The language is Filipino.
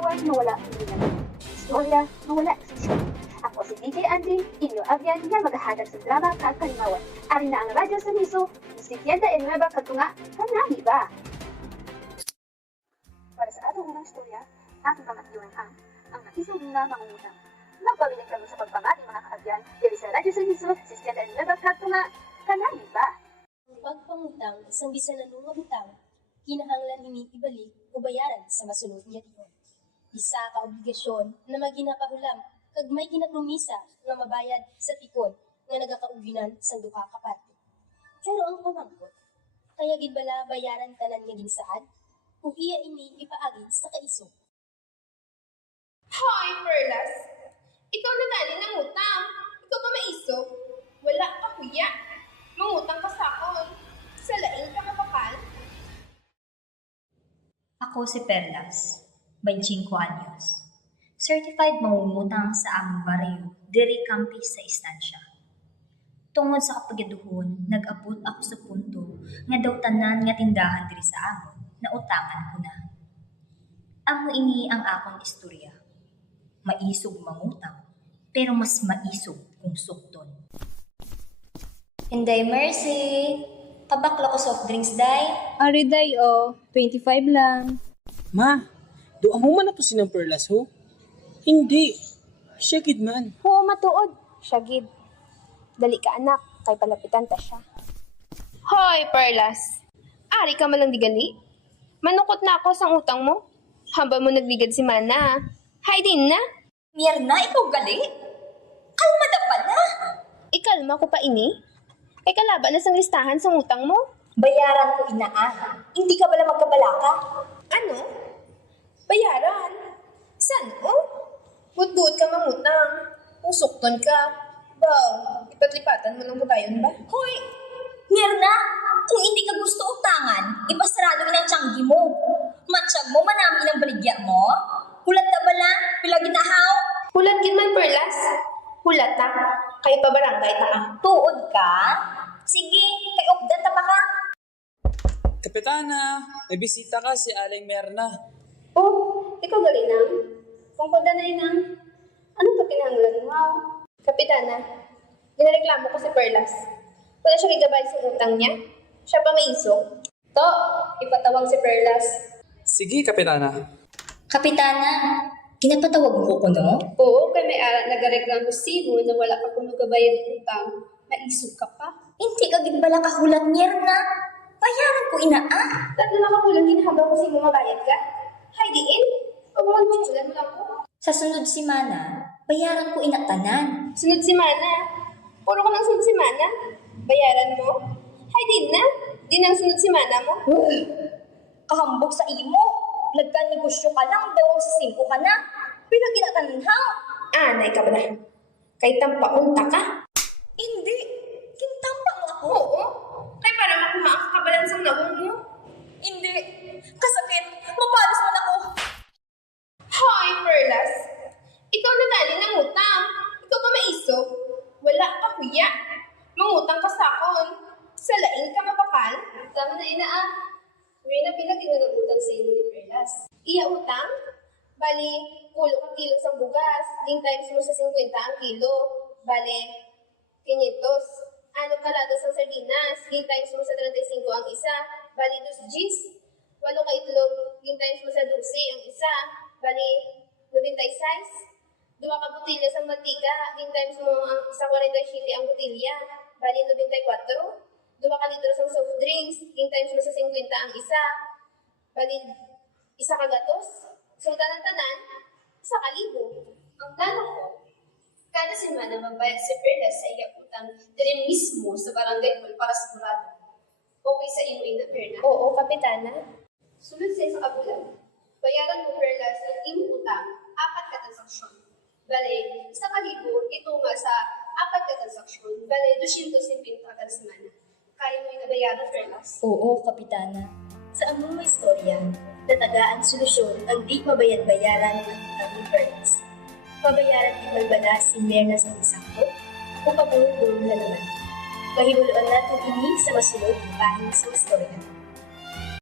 kalingawan na wala pinilagay. Istorya na wala ekspresyon. Ako si DJ Andy, inyo abyan nga maghahatag sa drama kag kalingawan. Ari na ang radyo sa miso, musikyenta en nueva katunga, kanami ba? Para sa atong unang istorya, aking pangatluhan ang nakisong nga mangungutang. Magpabilang kami sa pagpamati mga kaabyan, dili sa radyo sa miso, musikyenta en nueva katunga, kanami ba? Ang pagpangutang isang bisan na nung mabutang, kinahanglan ini ibalik o bayaran sa masunod niya tiyon. Isa ka obligasyon na maginapahulam kag may ginapromisa nga mabayad sa tikon nga nagakauginan sa duha ka parte. Pero ang pamangkot, kaya gid bala bayaran tanan nga ginsaad kung iya ini ipaagi sa kaisog. Hoy, Perlas! Ikaw na dali ng utang. Ikaw pa maisog. Wala ka kuya. Mangutang ka sa akon. Sa laing ka mapakal. Ako si Perlas, 25 anyos. Certified mangungutang sa aming baryo, diri campus sa istansya. Tungod sa kapagaduhon, nag-abot ako sa punto nga daw tanan nga tindahan diri sa amon na utangan ko na. Amo ini ang akong istorya. Maisog mangutang, pero mas maisog kung sukton. Inday Mercy, pabakla ko soft drinks, day. Ari day, 25 lang. Ma, doon mo man na to sinang Perlas, ho? Hindi. Siya gid man. Oo, matuod. Siya gid. Dali ka anak, kay palapitan ta siya. Hoy, Perlas! Ari ka malang digali? Manukot na ako sa utang mo. Hamba mo nagligad si Mana. Hay din na. Mierna, ikaw gali? Kalma na pala. Ikalma ko pa ini. Kay kalaban na sang listahan sa utang mo. Bayaran ko inaan. Hindi ka bala magkabalaka? Ano? Bayaran? San? Oh? Good ka mangutang. Kung sukton ka. Baw, ipatlipatan mo ng bukayon ba? Hoy! Mirna! Kung hindi ka gusto utangan, ipasarado ng tiyanggi mo. Matsyag mo, manami ng baligya mo. Hulat na bala, pilaginahaw. Hulat gid man, Perlas. Hulat ta. Kay pabarangay ta ka. Tuod ka? Sige, kay Ogdan ta pa ka. Kapitana, may bisita ka si Aling Merna. Oh, ikaw gali nang? Kungkoda na nang? Anong to kinahanglan mo? Kapitana, ginareklamo ko si Perlas. Wala siya gigabay sa utang niya. Siya pa maisog. To, ipatawag si Perlas. Sige, Kapitana. Kapitana, kinapatawag mo ko no? Oo, kay may ara nagareklamo sigo na wala ka kuno gabayad utang. Maisog ka pa. Hindi ka bala kahulat, Mirna. Bayaran ko inaan. Tatlo na kapulang ginahabang ko sigo mabayad ka. Hay diin, o mga chuchulan mo lang ko. Sa sunod si Mana, bayaran ko inatanan. Sunod si Mana. Puro ka ng sunod si Mana. Bayaran mo. Hay din na. Di nang sunod si Mana mo. Kahambog sa imo. Nagkanegosyo ka lang, daw sa 5 ka na. Pinaginatanhaw. Anay ka ba na? Kay tampaunta ka? Hindi. Kintampa mo ako. Oo. Kay para makuha ang kabalansang nawong mo. Hindi. Kasakit. Mapalos mo na ako. Hoy, Perlas! Ikaw na dali ng utang. Ikaw pa maisog. Wala ka kuya. Mangutang ka sa akon. Sa laing ka mapakal. Tama na ina ah. May na pinagin ng utang sa inyo ni Perlas. Iya utang? Bali, kulo ka kilo sa bugas. Ding times mo sa 50 ang kilo. Bali, 500. Ano kalado sa sardinas? Ding times mo sa 35 ang isa. Bali, 2 Gs. 8 ka itlog. Ding times mo sa 12 ang isa. Bali, 96. 2 ka botilya sa mantika. Ding times mo ang sa 47 ang botilya. Bali, 94. 2 ka litro sa soft drinks. Ding times mo sa 50 ang isa. Bali, 1 ka gatos. So, tanan-tanan, 1,000. Ang tanong ko, kada semana mabayad si Perlas sa iya utang dali mismo sa barangay hall para sigurado. Okay sa iyo, Ina Perla? Oo, Kapitana. Sunod sa isang abulan, bayaran mo Perlas ang iyong utang 4 ka transaksyon. Bale, 1,000 ito nga sa 4 ka transaksyon. Bale, 250 kada semana. Kaya mo yung nabayaran, Perlas? Oo, Kapitana. Sa among mga istorya, natagaan solusyon ang di mabayad-bayaran ng utang ni Perlas. Pabayaran ibalbala si Merna sa isakto o pabulong na naman. Mahibuluan natin ini sa masunod na bahing sa istorya.